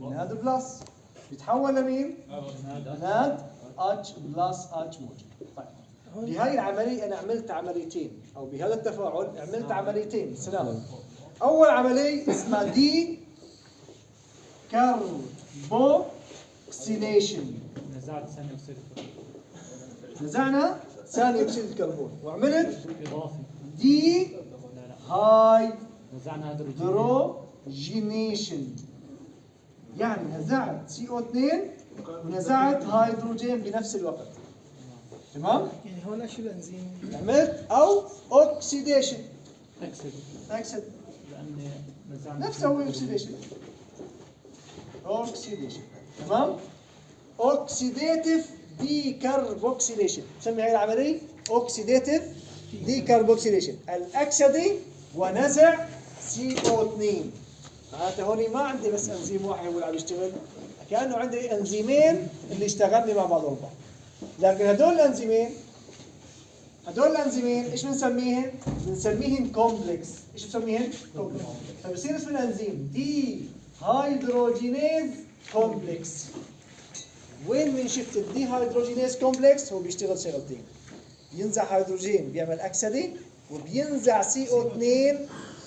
ناد بلس بيتحول لمين؟ ناد اتش بلس اتش موجب. طيب بهاي العملية أنا عملت عمليتين، أو بهذا التفاعل عملت عمليتين سلام. أول عملية اسمها دي كاربوكسيليشن. نزعنا ثاني أكسيد الكربون وعملت دي هيدروجينيشن. يعني نزعت CO2 ونزعت هيدروجين بنفس الوقت. تمام؟ يعني هون شو الانزيم؟ عملت او اوكسيديشن. اكسد لأن نفسه هو اوكسيديشن. تمام؟ اوكسيديتيف ديكربوكسيليشن. نسمي هاي العمليه اوكسيديتيف ديكربوكسيليشن. الاكسدي ونزع CO2. معناته هون ما عندي بس انزيم واحد هو اللي عم يشتغل، كانه عندي انزيمين اللي اشتغلني مع بعضهم البعض. لكن هدول الانزيمين ايش بنسميهم؟ بنسميهم كومبلكس. ايش بنسميهم؟ كومبلكس. فبصير اسم الانزيم دي هيدروجينيز كومبلكس. وين من شفت الدي هيدروجينيز كومبلكس؟ هو بيشتغل شغلتين، بينزع هيدروجين بيعمل اكسدي، وبينزع CO2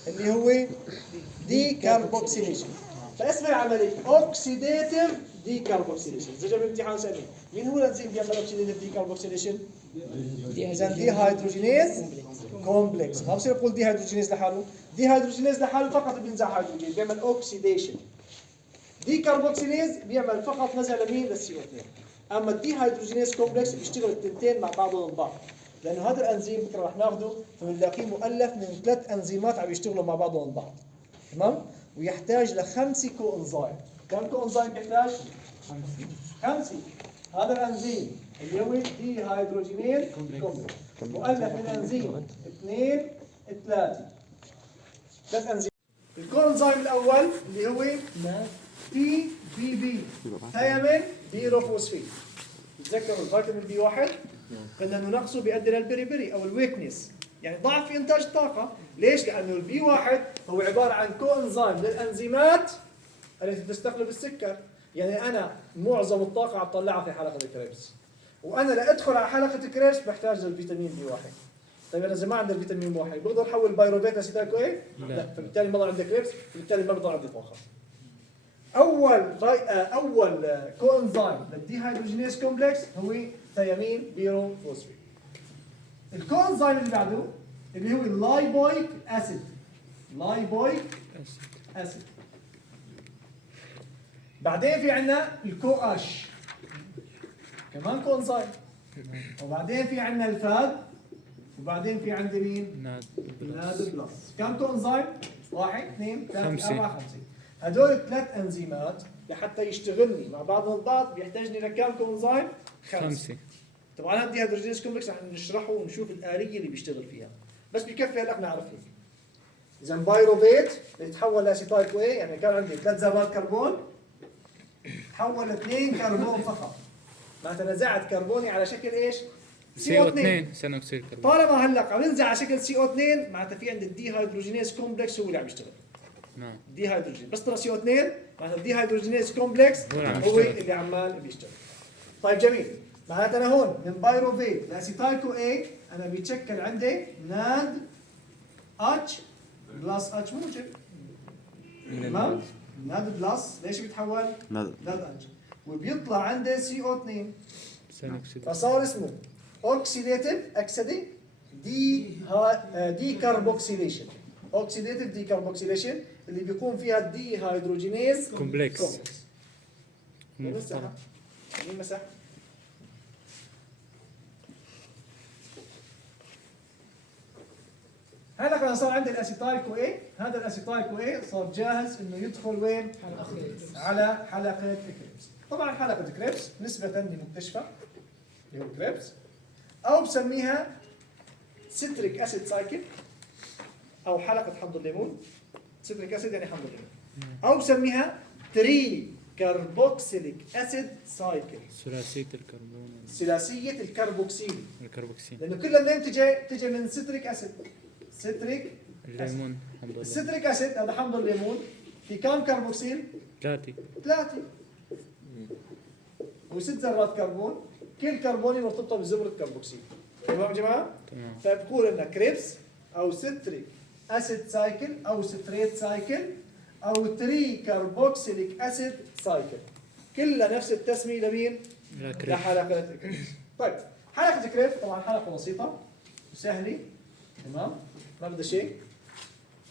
اللي هو دي كاربوكسيليشن. فاسم العمليه اوكسيديتيف دي كاربوكسيليشن. اذا جاب الامتحان سألني مين هو الانزيم بيعمل اوكسيديتيف دي كاربوكسيليشن؟ اذا دي هيدروجينيز كومبلكس. ما بصير اقول دي هيدروجينيز لحاله. دي هيدروجينيز لحاله فقط بينزع هيدروجين بيعمل اوكسيديشن. دي كاربوكسيليز بيعمل فقط نزع لمين؟ للCO2. اما الدي هيدروجينيز كومبلكس بيشتغل التنتين مع بعضهم البعض، لانه هذا الانزيم بكره رح ناخذه فبنلاقيه مؤلف من 3 انزيمات عم يشتغلوا مع بعضهم البعض. تمام؟ ويحتاج ل5 كو انزيم. كم كو انزيم بيحتاج؟ 5. هذا الانزيم اللي هو دي هيدروجينيز كومبلكس مؤلف من انزيم 2 3 انزيم. الكوانزيم الاول اللي هو تي بي بي ثيامين بيروفوسفيت. تذكروا الفيتامين بي 1 قلنا انه نقصه بيؤدي للبريبري او الويكنس، يعني ضعف في انتاج الطاقه. ليش؟ لانه البي 1 هو عباره عن كوانزيم للانزيمات التي تستخلص السكر. يعني انا معظم الطاقه عم طلعها في حلقه الكريبس، وانا لادخل على حلقه الكريبس بحتاج للفيتامين بي 1. طيب انا اذا ما عندي الفيتامين بي 1 بقدر احول بايروفيت لاسيتايل كو اي؟ لا، فبالتالي ما ضل عندي كريبس، فبالتالي ما بضل عندي طاقه. اول كوانزيم للدي هيدروجينيز كومبلكس هو ثيامين بيروفوسفيت. الكوانزيم اللي بعده اللي هو اللايبويك اسيد. بعدين في عندنا الكو اش كمان كوانزيم. وبعدين في عندنا الفاد، وبعدين في عندي مين؟ ناد بلس. كم كوانزيم؟ 1 2 3 4 5. هدول ال3 انزيمات لحتى يشتغلني مع بعضهم البعض بيحتاجني لكم كوانزيم؟ 5. طبعا هذه هيدروجينيز كومبلكس رح نشرحه ونشوف الآلية اللي بيشتغل فيها، بس بكفي هلا نعرف هيك. اذا بايروفيت يتحول لاسيتايل كو اي، يعني كان عندي 3 ذرات كربون تحول ل 2 كربون فقط. معناتها نزعت كربوني على شكل ايش؟ CO2 ثاني اكسيد الكربون. طالما هلا عم ينزع على شكل CO2 معناتها في عندي الدي هيدروجينيز كومبلكس هو اللي عم يشتغل. نعم. دي هيدروجين بس طلع CO2 معناتها الدي هيدروجينيز كومبلكس هو اللي عمال بيشتغل. طيب جميل. معناتها انا هون من بايروفيت لاسيتايل كو اي انا بيتشكل عندي ناد اتش بلس اتش موجب. تمام؟ ناد بلس ليش بيتحول؟ ناد اتش، وبيطلع عندي CO2 فصار اسمه اوكسيديتيف اكسدي دي كاربوكسيليشن. اوكسيديتيف دي كاربوكسيليشن اللي بيقوم فيها الدي هيدروجينيز كومبلكس. مين مسح؟ هلا كان صار عندي الاسيتايل كو اي. هذا الاسيتايل كو اي صار جاهز انه يدخل وين؟ على حلقه الكريبس. طبعا حلقه الكريبس نسبه لمكتشفه اللي هو الكريبس، او بسميها سيتريك اسيد سايكل او حلقه حمض الليمون. سيتريك اسيد يعني حمض الليمون، او بسميها 3 كربوكسيليك اسيد سايكل. ثلاثيه الكربوكسيل. لانه كلها منين تجي من سيتريك اسيد. سيتريك الليمون. السيتريك اسيد هذا حمض الليمون في كم كربوكسيل؟ 3. 3 و6 ذرات كربون، كل كربوني مرتبطه بزبره كربوكسيل. تمام يا جماعه؟ تمام. فبقول لنا كريبس او ستريك اسيد سايكل او ستريت سايكل او 3 كربوكسيليك اسيد سايكل، كلها نفس التسميه لمين؟ لا كريب. لحلقه كريبس. طيب حلقه كريبس طبعا حلقه بسيطه وسهله، تمام؟ ما بدها شيء.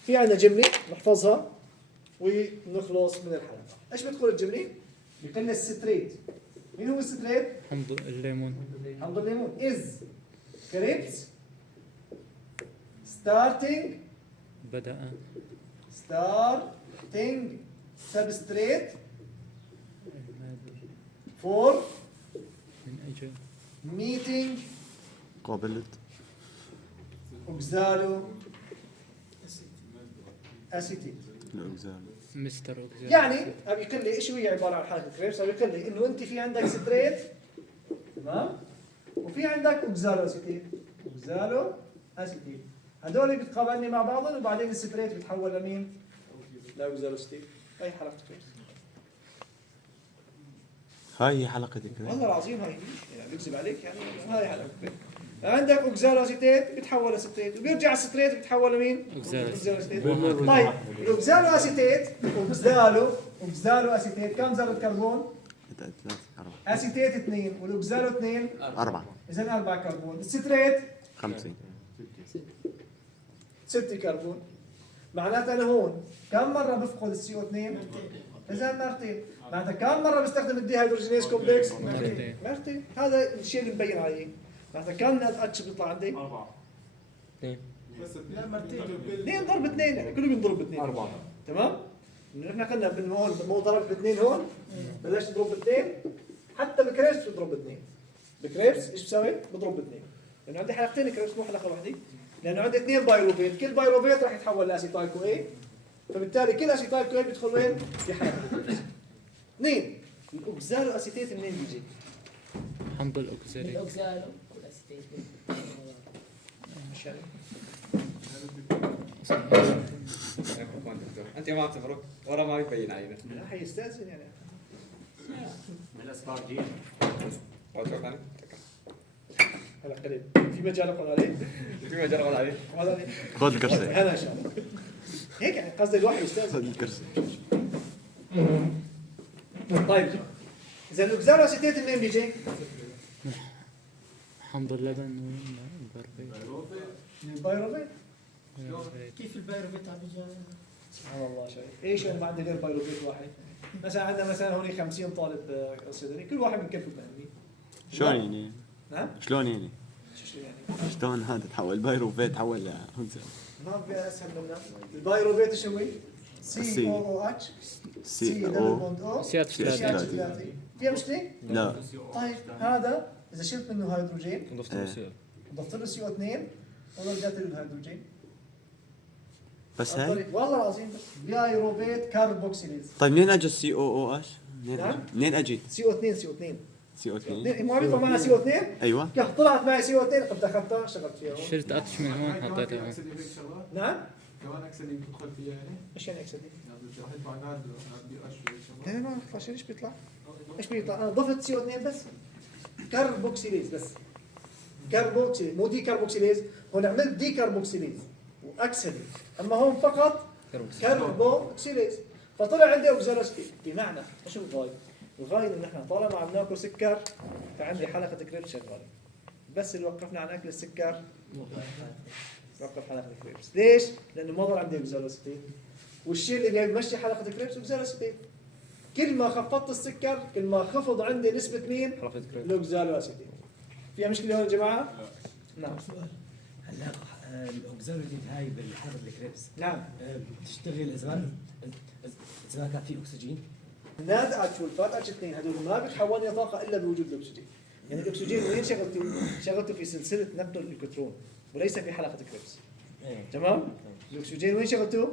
في عندنا جمله نحفظها ونخلص من الحلقه. ايش بتقول الجمله؟ بيقول لنا الستريت. مين هو الستريت؟ حمض الليمون. حمض الليمون is crepes starting بدأ substrate for من أجل meeting قابلت oxalo acetate. الأوزان. مستر أوكسيد. يعني ابي يقول لي ايش هي عباره عن حاله كريبس؟ ابي يقول لي انه انت في عندك ستريت، تمام؟ وفي عندك اوكزالو اسيتيت. اوكزالو اسيتيت هذول بيتقابلني مع بعضهم وبعدين الستريت بيتحول لمين؟ لاوكزالو اسيتيت. هي حلقه كريبس. هاي هي حلقة ذكرى. والله العظيم هاي يعني بكذب عليك، يعني هاي حلقه كريبس. عندك اوكزالو اسيتيت بيتحول لستريت وبيرجع الستريت بيتحول لمين؟ أوكزالو اسيتيت. طيب الاوكزالو اسيتيت اوكزالو اسيتيت كم ذره كربون؟ 3 4 اسيتيت 2 والاوكزالو 2 4 اذا 4 كربون. الستريت 5 6 كربون. معناتها انا هون كم مره بفقد السي او 2؟ اذا مرتين. معناتها كم مره بستخدم الدي هيدروجينيز كومبلكس؟ مرتين. هذا الشيء اللي مبين عليه. معناتها كم اتش بيطلع عندي؟ 4 لا مرتين 2 ضرب 2 يعني كله بينضرب ب 2. 4 تمام؟ نحن قلنا بالمول مو ضرب ب 2 هون بلاش تضرب ب 2. حتى بكريبس بضرب ب 2. بكريبس ايش بسوي؟ بضرب ب 2. لانه عندي حلقتين كريبس مو حلقه واحده. لانه عندي 2 بايروفيت، كل بايروفيت راح يتحول لاسيتايل كو اي، فبالتالي كل اسيتايل كو اي بيدخل وين؟ في حلقه الكريبس. 2 الاوكزالو اسيتيت منين بيجي؟ حمض الأوكسيد. الاوكسالو والاسيتيت. مش يعني انت ما بتفرق ورا ما يبين علينا. لا حيستاذن يعني. من الاسبارجين وجه ثاني هلا قريب في مجال اقول عليه. في ما جرب عليه. هذا خذ الكرسي. هذا ان شاء الله. هيك يعني قصدي الواحد يستاذن. خذ الكرسي. طيب اذا الاوكزالو اسيتيت منين بيجي؟ حمض اللبن والبربيت. من البايروفيت. كيف البايروفيت عم يجي؟ سبحان الله شيء. ايش ما عندي غير بايروفيت واحد؟ مثلا عندنا مثلا هون 50 طالب صيدلي، كل واحد بنكفي فهمني. شلون يعني؟ نعم؟ شلون يعني؟ شو يعني؟ شلون هذا تحول بايروفيت تحول لأوزان؟ ما في اسهل منها. البايروفيت شو هو؟ سي او او اتش سي دبل او بوند او سي اتش 3. فيها مشكله؟ لا. طيب هذا اذا شلت منه هيدروجين ضفت إيه. وضفت له سي او 2 ورجعت له الهيدروجين. بس هاي. والله العظيم بايروفيت كاربوكسيليز. طيب منين اجى السي او او اش؟ نعم؟ منين اجيت؟ سي او 2 سي او 2 سي او 2 مو عم يطلع معنا سي او 2 ايوه. كيف طلعت معي سي او 2 قمت اخذتها اشتغلت فيها هون. شلت اتش من هون حطيته هون. نعم؟ كمان اكسل اللي بتدخل فيها يعني ايش يعني اكسد؟ راح يطلع نادر بي اشهر لا لا ما بيطلعش. ايش بيطلع؟ ايش بيطلع؟ انا ضفت سي او 2 بس كاربوكسيليز بس. كاربوكسيليز مو دي كاربوكسيليز، هون عملت دي كاربوكسيليز واكسدي، اما هون فقط كاربوكسيليز. فطلع عندي اوكزالوسكي. بمعنى ايش الغايه؟ الغايه انه نحن طالما عم ناكل سكر فعندي حلقه كريبس شغاله. بس اللي وقفنا عن اكل السكر وقف حلقه كريبس. ليش؟ لانه ما ضل عندي اوكزالوسكي، والشيء اللي بيمشي حلقه كريبس اوكزالوسكي. كل ما خفضت السكر كل ما خفض عندي نسبه مين؟ الاوكزالوسكي. فيها مشكله هون يا جماعه؟ نعم. سؤال هلا الاوكزالوجيت هاي بالحرب الكريبس نعم. بتشتغل اذا ما كان في اكسجين؟ ناد اتش والفات اتش 2 هذول ما بيتحولوا طاقه الا بوجود الاكسجين. يعني الاكسجين وين شغلته؟ شغلته في سلسله نقل الالكترون وليس في حلقه كريبس. تمام؟ الاكسجين وين شغلته؟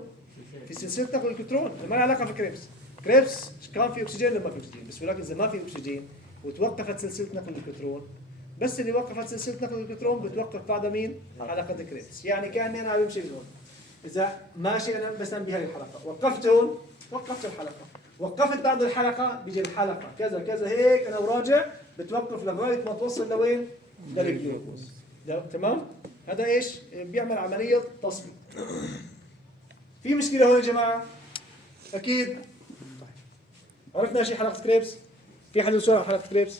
في سلسله نقل الالكترون، ما له علاقه في كريبس. كريبس كان في اكسجين لما في اكسجين، بس ولكن اذا ما في اكسجين وتوقفت سلسله نقل الالكترون، بس اللي وقفت سلسله نقل الالكترون بتوقف بعدها مين؟ حلقه كريبس. يعني كاني انا عم بمشي هون. اذا ماشي انا مثلا بهي الحلقه وقفت هون وقفت الحلقة. وقفت بعد الحلقة بيجي الحلقة كذا كذا هيك أنا وراجع بتوقف لغاية ما توصل لوين؟ للجلوكوز. تمام؟ هذا إيش؟ بيعمل عملية تصفية. في مشكلة هون يا جماعة؟ أكيد. طيب. عرفنا شيء حلقة كريبس؟ في حد سؤال عن حلقة كريبس؟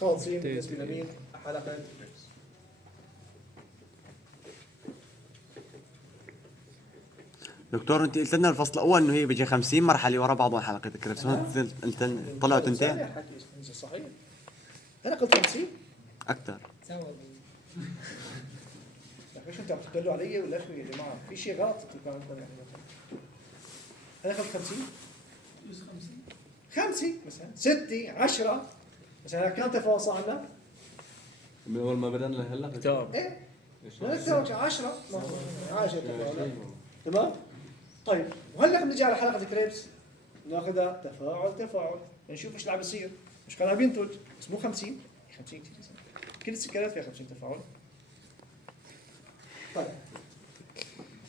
خالصين بالنسبة لمين؟ حلقة كريبس. دكتور انت قلت لنا الفصل الاول انه هي بيجي 50 مرحله ورا بعضهم حلقه كريبس، هون طلعوا تنتين صحيح. أنا قلت 50 اكثر. ليش انتوا بتقولوا علي ولا شو يا جماعه؟ في شيء غلط انتوا عندكم يعني. انا اخذت 50 5 مثلا 6 10 مثلا كم تفاصيل عندنا؟ من اول ما بدأنا لهلا كتاب. ايه ما نتوقع 10 10 تمام؟ طيب وهلا بنجي على حلقه الكريبس ناخذها تفاعل نشوف ايش اللي عم بيصير، مش كان عم ينتج بس مو 50 50 كثير كل السكريات فيها 50 تفاعل. طيب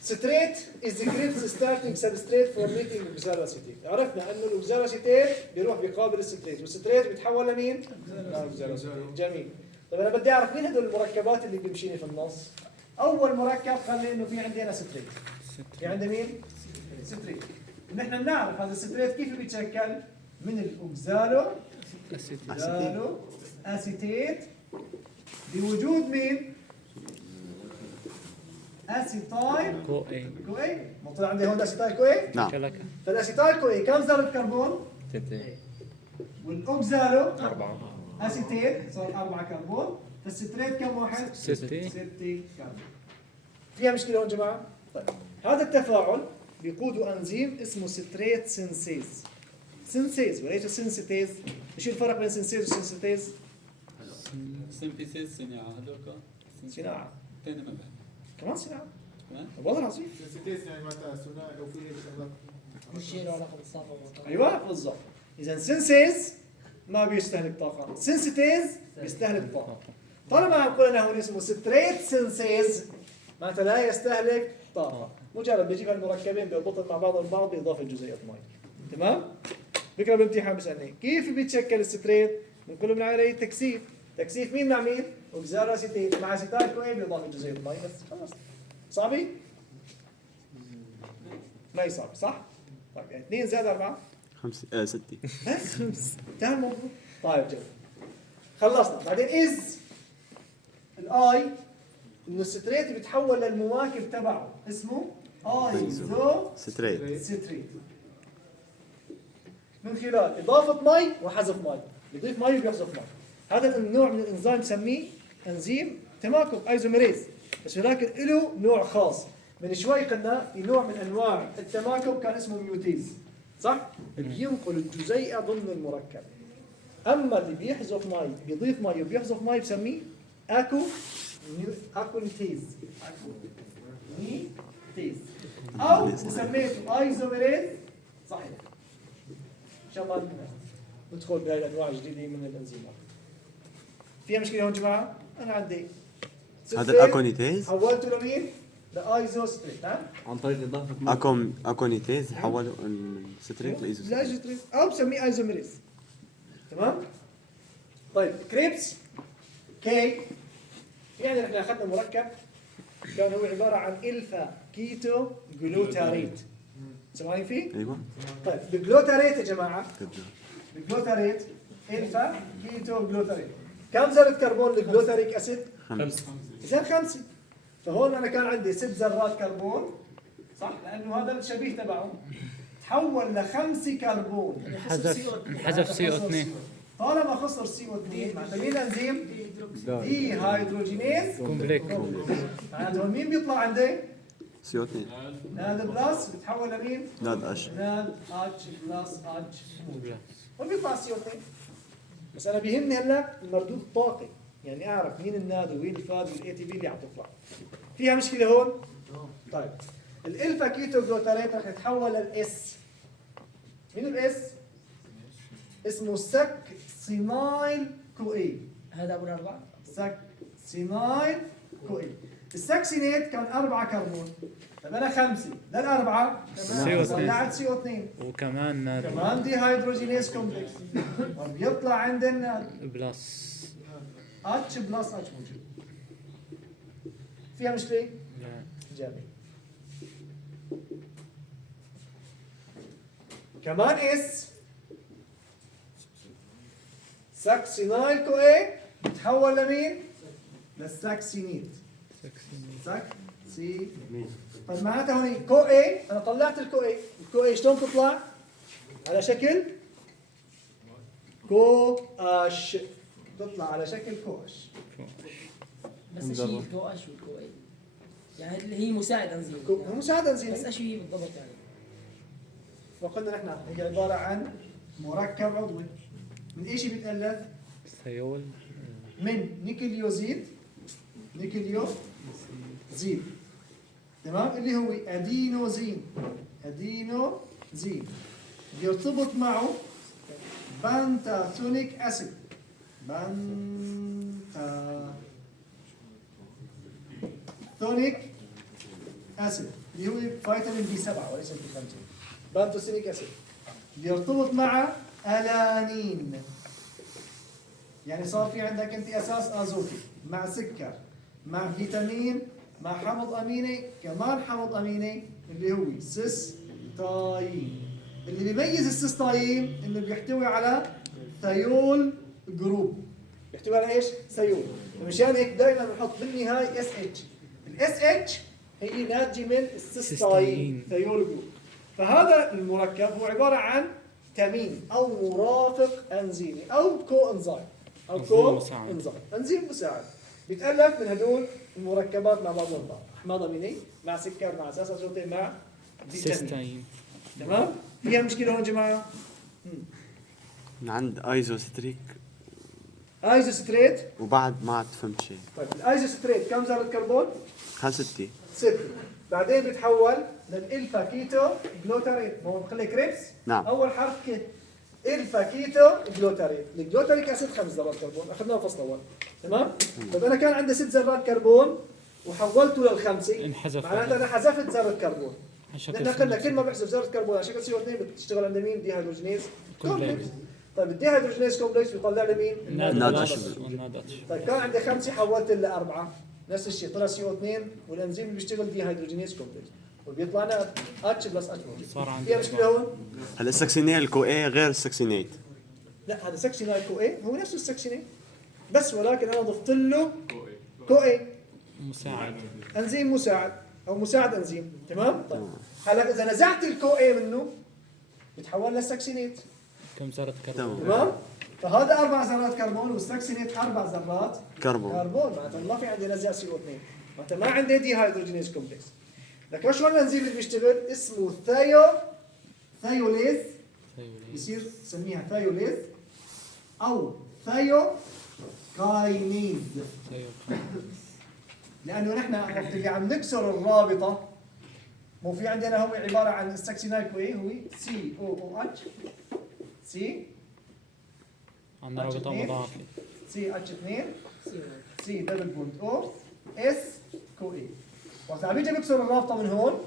ستريت is the Krebs starting substrate for making oxaloacetate. عرفنا انه الاوكزالوسيتيت بيروح بيقابل الستريت والستريت بيتحول لمين؟ للاوكزالوسيتيت. جميل. طيب انا بدي اعرف مين هدول المركبات اللي بيمشيني في النص؟ اول مركب خلي انه في عندنا ستريت. في عندنا مين؟ ستريت. ونحن بنعرف هذا الستريت كيف بيتشكل؟ من الاوكزالو اسيتيت بوجود مين؟ اسيتايل كو اي. ما طلع عندي هون اسيتايل كو اي؟ نعم. فالاسيتايل كو اي كم ذره كربون؟ 2 والاوكزالو 4 اسيتيت صار 4 كربون. فالستريت كم واحد؟ 6 كربون. فيها مشكله هون جماعه؟ طيب هذا التفاعل بيقوده انزيم اسمه ستريت سينسيز. سينسيز وليس سينسيتيز. ايش الفرق بين سينسيز وسينسيتيز؟ سينثيسيس صناعة هذوك صناعه. تاني ما بعرف كمان صناعه؟ كمان؟ والله العظيم. سنسيتيز يعني معناتها ثنائي او في شغلات مش شيء له علاقه بالصافه والطاقه. ايوه بالضبط. اذا سينسيز ما بيستهلك طاقه، سينسيتيز بيستهلك طاقه. طالما عم نقول انا هون اسمه ستريت سينسيز معناتها لا يستهلك طاقه، مجرد بجيب هالمركبين بيربطهم مع بعض البعض باضافه جزيئات مي. تمام؟ بكره بالامتحان بيسالني كيف بيتشكل الستريت؟ بنقول له من عمليه تكثيف. تكثيف مين مع مين؟ اوكزالوسيتيت مع اسيتايل كو اي باضافه جزيئات مي. بس خلص. صعبه؟ ما هي صعبه صح؟ طيب يعني 2 زائد 4 6 بس انتهى الموضوع. طيب جميل. خلصنا. بعدين از الاي انه الستريت بيتحول للمواكب تبعه اسمه ايزو ستريت. ستريت من خلال اضافه مي وحذف مي. يضيف مي وبيحذف مي. هذا النوع من الانزيم بسميه انزيم تماكب ايزوميريز. بس ولكن له نوع خاص. من شوي قلنا في نوع من انواع التماكب كان اسمه ميوتيز صح؟ بينقل الجزيئه ضمن المركب. اما اللي بيحذف مي بيضيف مي وبيحذف مي بسميه اكونيتيز. اكونيتيز او سميته ايزوميريز. صحيح. ان شاء الله ندخل بهاي الانواع الجديده من الانزيمات. فيها مشكله هون جماعه؟ انا عندي هذا الاكونيتيز حولته لمين؟ لايزوستريت. ها؟ عن طريق اضافه اكونيتيز حولوا الستريت لايزوستريت. لايزوستريت او بسميه ايزوميريز. تمام؟ طيب كريبس كي يعني احنا اخذنا مركب كان هو عباره عن الفا كيتو جلوتاريت. سمعين فيه؟ ايوه. طيب الجلوتاريت يا جماعه الجلوتاريت الفا كيتو جلوتاريت كم ذره كربون للجلوتاريك اسيد؟ 5. اذا 5. فهون انا كان عندي 6 ذرات كربون صح؟ لانه هذا الشبيه تبعه تحول ل5 كربون. حذف سي او 2 طالما خسر سي او 2 معناته مين الانزيم؟ دي هيدروجينيز كومبليك. معناته مين بيطلع عندي؟ سي او 2 ناد بلس بتحول لمين؟ ناد اش. ناد اتش بلس اتش وبيطلع سي او 2. بس انا بيهمني هلا المردود الطاقي يعني اعرف مين الناد ومين الفاد والاي تي بي اللي عم تطلع. فيها مشكله هون؟ طيب الالفا كيتو جلوتاريت رح يتحول للاس. مين الاس؟ اسمه سك سينايل كو اي. هذا ابو الاربعه. سك سينايل كو اي. السكسينيت كان 4 كربون. طيب انا 5 للاربعه CO2. طلعت CO2 وكمان كمان دي هيدروجينيز كومبلكس وبيطلع عندنا بلس. اتش بلس اتش موجود. فيها مشكله؟ لا. جميل. كمان اس ساكسينايل كو اي بتحول لمين؟ للساكسينيت. ساكسي. طيب معناتها هون كو اي انا طلعت الكو اي، الكو اي شلون تطلع؟ على شكل كو اش، تطلع على شكل كو اش. بس اشيل الكو اش والكو اي يعني اللي هي مساعد انزيم هو مساعد انزيم. بس ايش هي بالضبط يعني؟ فقلنا نحن هي عباره عن مركب عضوي من ايش بيتالف؟ ثيول. من نيكليوزيد، نيكليوزيد تمام، اللي هو ادينوزين، ادينوزين بيرتبط معه بنتاثونيك اسيد، بنتاثونيك اسيد اللي هو فيتامين بي 7 وليس بي 5. بنتاثونيك اسيد بيرتبط مع الانين، يعني صار في عندك انت اساس ازوتي مع سكر مع فيتامين مع حمض اميني، كمان حمض اميني اللي هو سيستاين. اللي بيميز السيستاين انه بيحتوي على ثيول جروب، بيحتوي على ايش؟ ثيول. فمشان هيك دائما بنحط بالنهايه اس اتش. الاس اتش هي ناتجه من السيستاين ثيول جروب. فهذا المركب هو عباره عن تامين او مرافق انزيمي او كو انزيم او كو انزيم، انزيم مساعد بيتالف من هدول المركبات مع بعضهم البعض، احماض اميني مع سكر مع اساس ازوتي مع فيتامين. سيستاين. تمام؟ فيها مشكله هون جماعه؟ من عند ايزوستريك ايزوستريت. وبعد ما عاد فهمت شيء. طيب الايزوستريت كم ذره كربون؟ 5 6. بعدين بيتحول للالفا كيتو جلوتاريت، ما هو بقول لك ريبس. نعم. اول حرف ك الفا كيتو جلوتاريت، الجلوتاريك اسيد 5 ذرات كربون، اخذناه الفصل الاول. تمام؟ طيب انا كان عندي 6 ذرات كربون وحولته للخمسه، انحذف. معناتها انا حذفت ذره كربون. شكل لان قلنا كل ما بحذف ذره كربون على شكل CO2 بتشتغل عند مين؟ دي هيدروجينيز كومبلكس. طيب الدي هيدروجينيز كومبلكس بيطلع لي مين؟ نادش. طيب كان عندي 5 حولت لأربعة، نفس الشيء طلع CO2 والانزيم اللي بيشتغل دي هيدروجينيز كومبلكس وبيطلع لنا اتش بلس اتش موجود. صار عندي فيها مشكله هون؟ هلا السكسينيل كو اي غير السكسينيت. لا هذا سكسينايل كو اي هو نفس السكسينيل بس ولكن انا ضفت له كو اي مساعد. انزيم مساعد او مساعد انزيم. تمام؟ طيب هلا اذا نزعت الكو اي منه بيتحول للسكسينيت. كم ذرة كربون؟ تمام؟ فهذا 4 ذرات كربون والسكسينيت 4 ذرات كربون. معناتها ما في عندي نزع CO2، معناتها ما عندي دي هيدروجينيز كومبلكس. لكن شو الانزيم اللي بيشتغل؟ اسمه ثيوليز، بصير نسميها ثيوليز او ثيوكاينيز. لانه نحن وقت اللي عم نكسر الرابطه مو في عندنا هو عباره عن السكسينايل كو هو COOH سي عندنا رابطة مضاعفة. CH2 سي دبل بوند او اس كو اي. وقت عم يجي بكسر الرابطه من هون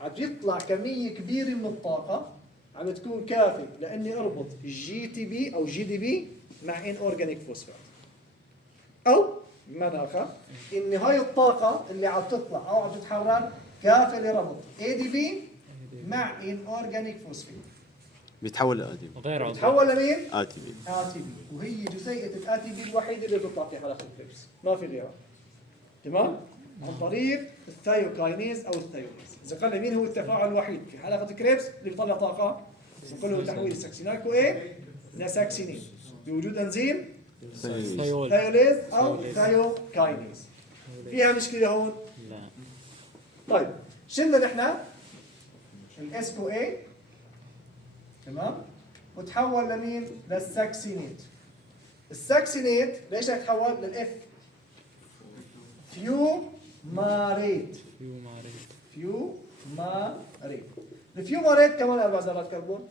عم يطلع كميه كبيره من الطاقه عم تكون كافيه لاني اربط جي تي بي او جي دي بي مع ان اورجانيك فوسفات، او بمعنى اخر ان هاي الطاقه اللي عم تطلع او عم تتحرك كافيه لربط اي دي بي مع ان اورجانيك فوسفات. بيتحول لادي غير عضوي. تحول لمين؟ اتي بي. ATP، وهي جزيئة ال ATP الوحيدة اللي بتطلع في حلقة الكريبس، ما في غيرها. تمام؟ عن طريق الثيوكاينيز أو الثيوليز. إذا قلنا مين هو التفاعل الوحيد في حلقة الكريبس اللي بيطلع طاقة؟ نقول له تحويل السكسينال كو اي لساكسينين بوجود انزيم ثيوليز أو ثيوكاينيز. فيها مشكلة هون؟ لا. طيب شلنا نحن الاس كو اي، تمام؟ وتحول لمين؟ للساكسينيت. الساكسينيت ليش تحول للاف؟ فيوماريت. فيوماريت. الفيوماريت كمان 4 ذرات كربون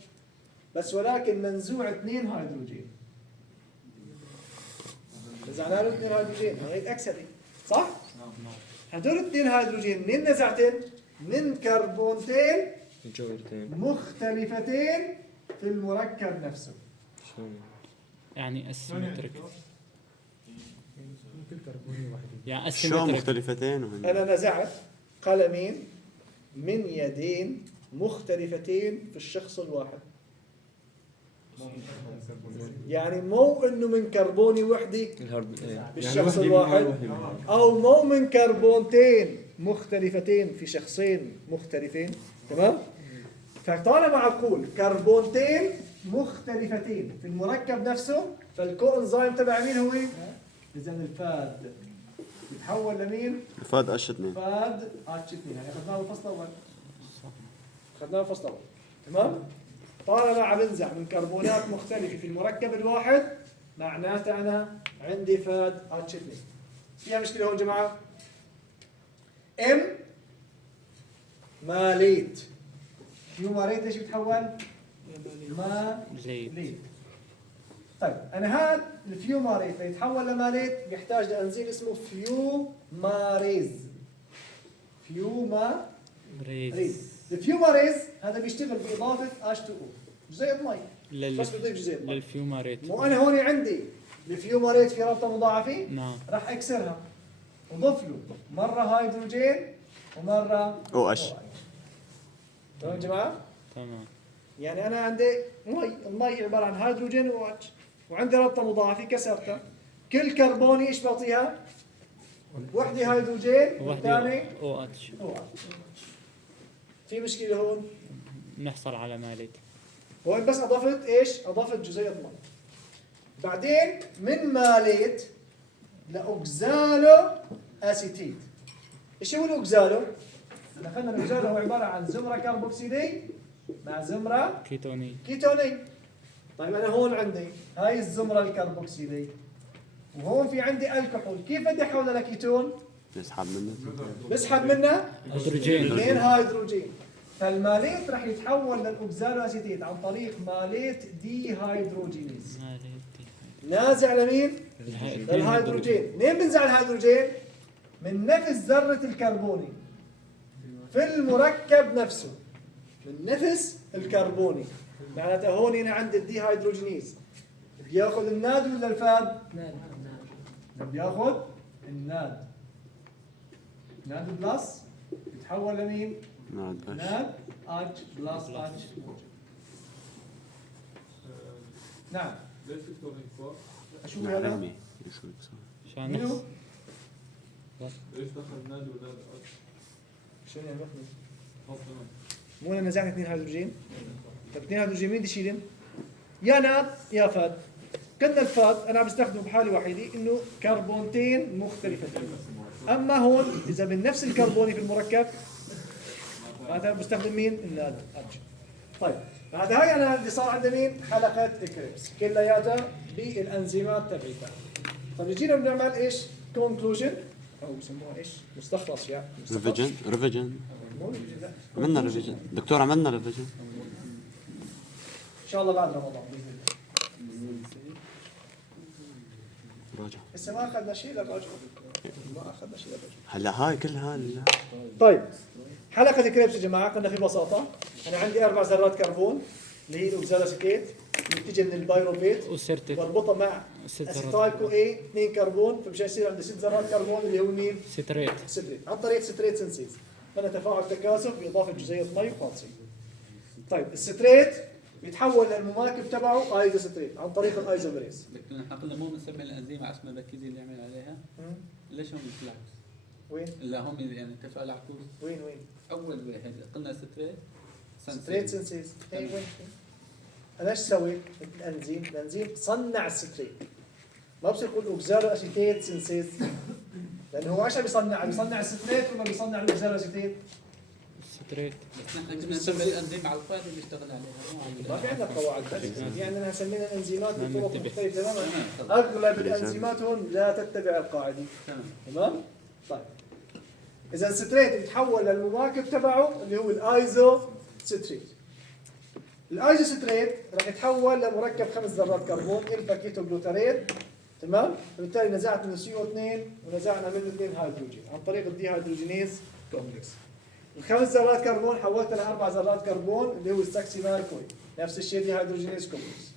بس ولكن منزوع 2 هيدروجين. نزعنا له 2 هيدروجين هي اكسده صح؟ هدول 2 هيدروجين منين نزعتن؟ من كربونتين جوهرتين مختلفتين في المركب نفسه. شلون؟ يعني اسيمتريك. كل كربوني واحد. يعني شو اسيمتريك. مختلفتين وهن أنا نزعت قلمين من يدين مختلفتين في الشخص الواحد. يعني مو إنه من كربوني وحدي الهرب بالشخص الواحد، أو مو من كربونتين مختلفتين في شخصين مختلفين. تمام؟ فطالما معقول كربونتين مختلفتين في المركب نفسه، فالكوانزيم تبع مين هو؟ إذا الفاد يتحول لمين؟ فاد اشتني فاد اتش 2. يعني اخذناه بالفصل الاول. اخذناه بالفصل الاول. تمام؟ طالما عم بنزع من كربونات مختلفه في المركب الواحد، معناته انا عندي فاد اتش 2. فيها مشكله هون جماعه؟ ام ماليت. فيوماريت ايش بيتحول؟ زيت. ماليت. طيب انا هذا الفيوماريت ليتحول لماليت بيحتاج لانزيم اسمه فيوماريز. فيوماريز. ريز. الفيوماريز هذا بيشتغل باضافه H2O جزيء مي. بس بضيف جزيء مي. للفيوماريت. مو انا هون عندي الفيوماريت في رابطه مضاعفه، نعم. راح اكسرها وضيف له مره هيدروجين ومره OH. تمام يا جماعه؟ تمام. يعني انا عندي المي عباره عن هيدروجين واتش، وعندي رابطه مضاعفه كسرتها. كل كربوني ايش بعطيها؟ وحده هيدروجين والثاني او اتش. OH. في مشكله هون؟ نحصل على ماليت. هون بس اضفت ايش؟ اضفت جزيء مي. بعدين من ماليت لاوكزالو اسيتيت. ايش هو الاوكزالو؟ اخذنا الاوكزالو هو عباره عن زمره كربوكسيلي مع زمره كيتوني. كيتوني. طيب انا هون عندي هاي الزمره الكربوكسيلي، وهون في عندي الكحول. كيف بدي احولها لكيتون؟ يسحب منه بسحب منها هيدروجين. 2 هيدروجين. فالماليت راح يتحول للاوكزالو اسيتيت عن طريق ماليت دي هيدروجينيز. نازع لمين؟ للهيدروجين. منين بنزع الهيدروجين؟ من نفس ذرة الكربوني في المركب نفسه، من نفس الكربوني. معناته هون هنا عندي الدي هيدروجينيز بياخذ الناد ولا الفاد؟ بياخذ الناد. ناد بلس يتحول لمين؟ ناد اتش بلس اتش. نعم. ليش تكتب هيك فوق؟ شو هذا؟ علمي عشان منو؟ ليش دخل نادي ونادي أرض؟ شنو يعني محمد؟ أصلاً. مو انا نزعنا 2 هيدروجين؟ طيب 2 هيدروجين مين بده يشيلهم؟ يا ناد يا فاد. كنا الفاد انا عم بستخدمه بحاله وحيده انه كربونتين مختلفتين. اما هون اذا من نفس الكربوني في المركب هذا بستخدم مين؟ الناد اتش. طيب هذا هاي انا اللي صار عندي مين؟ حلقه كريبس كلياتها بالانزيمات تبعتها. طيب يجينا بنعمل ايش؟ كونكلوجن او بسموها ايش؟ مستخلص يعني ريفيجن لا. عملنا ريفيجن دكتور، عملنا ريفيجن ان شاء الله بعد رمضان باذن الله. راجع. لسه ما اخذنا شيء للرجل. ما اخذنا شيء للرجل. هلا هاي كلها طيب حلقه الكريبس يا جماعه قلنا في بساطه انا عندي 4 ذرات كربون اللي هي الاوكزالوسيتيت اللي بتيجي من البايروفيت وسرتت بربطها مع ست ذرات. اسيتايل كو اي 2 كربون، فمشان يصير عندي 6 ذرات كربون اللي هو مين؟ ستريت. ستريت عن طريق ستريت سنسيز. قلنا تفاعل تكاثف باضافه جزيئات مي وفاضسي. طيب الستريت بيتحول للمواكب تبعه ايزو ستريت عن طريق الايزوميريز. لكن احنا قلنا مو بنسمي الانزيم على اسم الركيزه اللي عمل عليها. ليش هم بالعكس؟ وين؟ لا هم يعني تفاعل عكوس. وين؟ اول واحد قلنا ستريت ستريت سنسيز. اي وين؟ انا ايش سوي؟ الانزيم صنع الستريت. ما بصير يقول اوكزالو اسيتيت سنسيز. لانه هو ايش بيصنع؟ بيصنع الستريت ولا بيصنع الاوكزالو اسيتيت؟ ستريت. بس نحن كنا نسمي الانزيم على الفاضي اللي اشتغل عليها مو على ما في عندنا قواعد بس يعني انا هسميها الانزيمات بطرق ننتبه. مختلفه تماما. اغلب الانزيمات هون لا تتبع القاعده. تمام؟ طيب اذا الستريت يتحول للمواكب تبعه اللي هو الايزو ستريت. الايزو ستريت راح يتحول لمركب 5 ذرات كربون الفا كيتو جلوتاريت. تمام؟ فبالتالي نزعت منه CO2 ونزعنا منه 2 هيدروجين عن طريق الدي هيدروجينيز كومبلكس. الخمس ذرات كربون حولتها لاربع ذرات كربون اللي هو الساكسينال كو اي. نفس الشيء دي هيدروجينيز كومبلكس.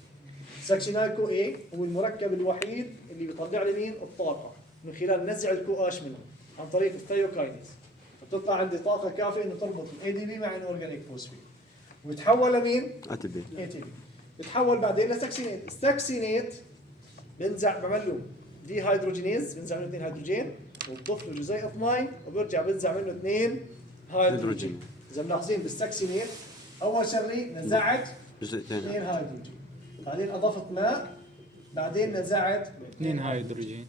الساكسينال كو اي هو المركب الوحيد اللي بيطلع لي مين؟ الطاقه من خلال نزع الكو اش منه عن طريق الثيوكاينيز. بتطلع عندي طاقه كافيه انه تربط الاي دي بي مع الاورجانيك فوسفيت. ويتحول لمين؟ ATP. اي تي بي. بتحول بعدين لساكسينيت. الساكسينيت بنزع بعمل له دي هيدروجينيز، بنزع منه 2 هيدروجين وبضيف له جزيئة مي وبرجع بنزع منه 2 هيدروجين. إذا ملاحظين بالساكسينيت أول شغلة نزعت 2 هيدروجين، بعدين أضفت ماء، بعدين نزعت 2 هيدروجين.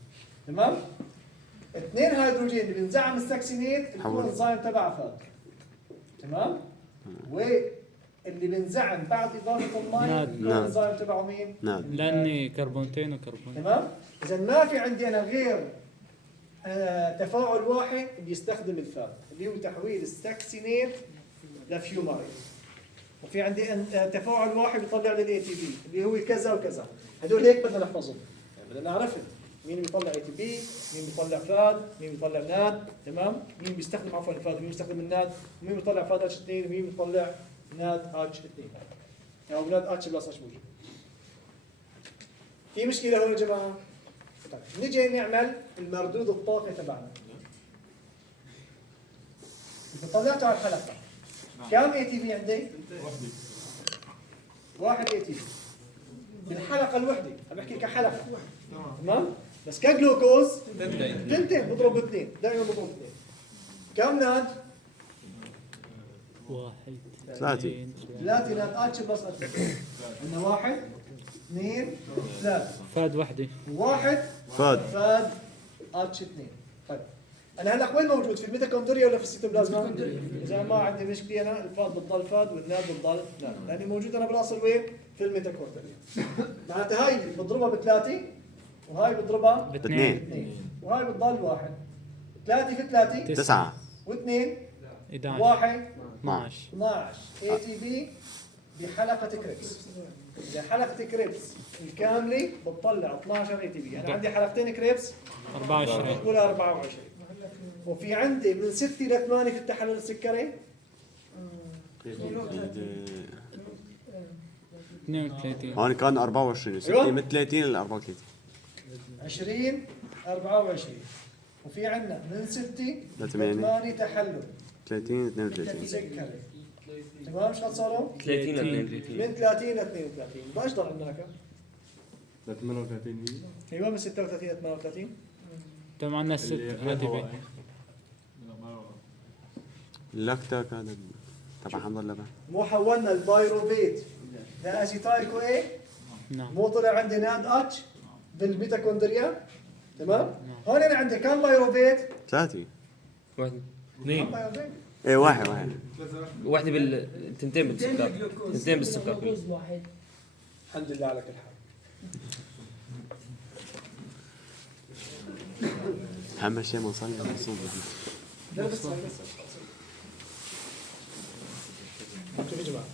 تمام؟ 2 هيدروجين اللي بنزعها من الساكسينيت الكوانزيم تبعها فات. تمام؟ واللي بنزعم بعد إضافة المي الكوانزيم تبعه مين؟ لاني كربونتين وكربون. تمام؟ إذا ما في عندي أنا غير تفاعل واحد بيستخدم الفاد اللي هو تحويل الساكسينيت لفيوماريز. وفي عندي تفاعل واحد بيطلع لي الاي تي بي اللي هو كذا وكذا. هدول هيك بدنا نحفظهم. يعني بدنا نعرف مين بيطلع اي تي بي، مين بيطلع فاد، مين بيطلع ناد، تمام؟ مين بيستخدم عفوا الفاد، مين بيستخدم الناد، ومين بيطلع فاد اتش 2 ومين بيطلع ناد اتش 2. او ناد اتش بلس اتش موجود. في مشكلة هون يا جماعة؟ طيب نيجي نعمل المردود الطاقي تبعنا. إذا طلعته على الحلقة كم اي تي بي عندي؟ واحد اي تي بي بالحلقة الوحدة، عم بحكي كحلقة تمام؟ بس كجلوكوز تنتين بضرب اثنين، دائما بضرب اثنين. كم ناد؟ 1 3. 3 ناد اتش بلس اتش. عندنا 1 2 3 فاد وحده. واحد فاد اتش 2. طيب انا هلا وين موجود؟ في الميتوكوندريا ولا في السيتوبلازما؟ اذا ما عندي مشكله انا الفاد بتضل فاد والناد بتضل ناد، لاني موجود انا بالاصل وين؟ في الميتوكوندريا. معناتها هاي بضربها بثلاثه وهاي بضربها باثنين. باثنين وهاي بتضل واحد. 3 في 3 9. و2 11 1 12 12 اي تي بي بحلقه كريبس. إذا حلقة كريبس الكاملة بتطلع 12 اي تي بي، أنا عندي حلقتين كريبس 24 بقول 24. وفي عندي من 6 ل 8 في التحلل السكري 32 هون كان 24 6 أيوة. من 30 ل 34. 20 24. وفي عندنا من 6 ل 8 تحلل 30 32. سكري. تمام شو صاروا؟ 30 ل 32 من 30 ل 32. بايش ضل عندنا كم؟ ل 38 هي ايوه من 36 ل 38. تم عندنا 6 هذه بي. اللاكتاك هذا تبع حمض اللبن. مو حولنا البايروفيت لاسيتايل كو اي؟ نعم. مو طلع عندي ناد اتش بالميتوكوندريا؟ تمام؟ هون انا عندي كم بايروفيت؟ 3. واحد كم اثنين بايروفيت؟ ايه واحد. واحدة تنتين بالسكر تنتين بالسكر جلوكوز واحد. الحمد لله على كل حال. اهم شيء ما نصلي نصوم. لا بس شوفوا يا جماعه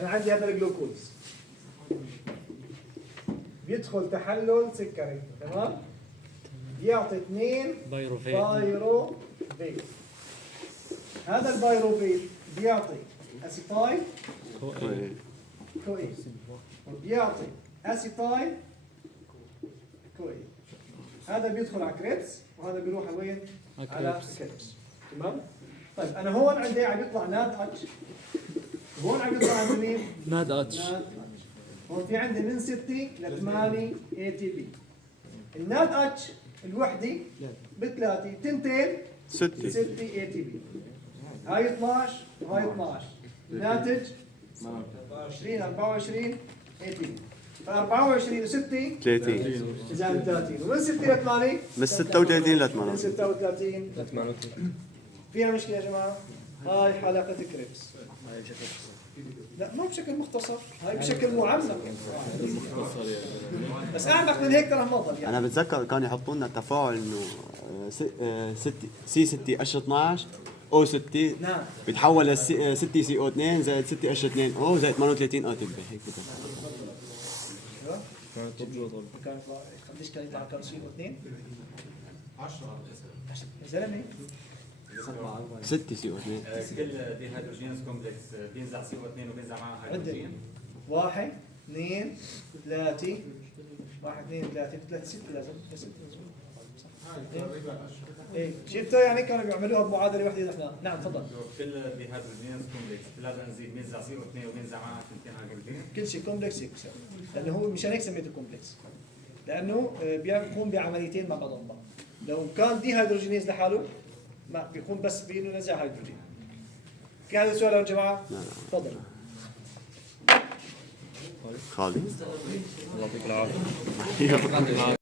انا عندي هذا الجلوكوز بيدخل تحلل سكري تمام؟ بيعطي 2 بايروفيت. بايروفيت. هذا البايروفيت بيعطي اسيتايل كو اي وبيعطي اسيتايل كو اي. هذا بيدخل على كريبس وهذا بيروح على وين؟ على كريبس. تمام؟ طيب انا هون عندي عم يطلع ناد اتش وهون عم يطلع عند مين؟ ناد اتش. ناد اتش. هون في عندي من 6 ل 8 اي تي بي. الناد اتش الوحده بثلاثه تنتين 6. 6 اي تي بي. هاي 12 وهاي 12 ناتج 20 24 اي تي بي. ف 24 و6 30. اذا 30 ومن 6 ل 8 من 36 ل من 38. 36 ل 38 فيها مشكله يا جماعه. هاي حلقه كريبس. لا مو بشكل مختصر، هاي بشكل معمق. بس اعمق من هيك ترى ما ضل يعني. انا بتذكر كانوا يحطوا لنا تفاعل انه سي 6 اش 12 او 6 نعم بيتحول ل 6 سي او 2 زائد 6 اش 2 او زائد 38 او تي بي هيك كده. كان قديش كان يطلع كرسي 2 10 يا زلمه 6 CO2. كل دي هيدروجينز كومبلكس بينزع CO2 وبينزع معها هيدروجين. 1 2 3 1 2 3 3 6 لازم 6 ايه شفتوا يعني كانوا بيعملوها بمعادله وحده نحن. نعم تفضل. كل دي هيدروجينز كومبلكس كلها بنزين بينزع CO2 وبينزع معها ثنتين هيدروجين. كل شيء كومبلكس هيك بصير. لانه هو مشان هيك سميته كومبلكس. لانه بيقوم بعمليتين مع بعضهم بعض. لو كان دي هيدروجينيز لحاله ما بيقوم بس بانه نزع هيدروجين. في هذا السؤال يا جماعه؟ تفضل. خالد الله يعطيك العافيه.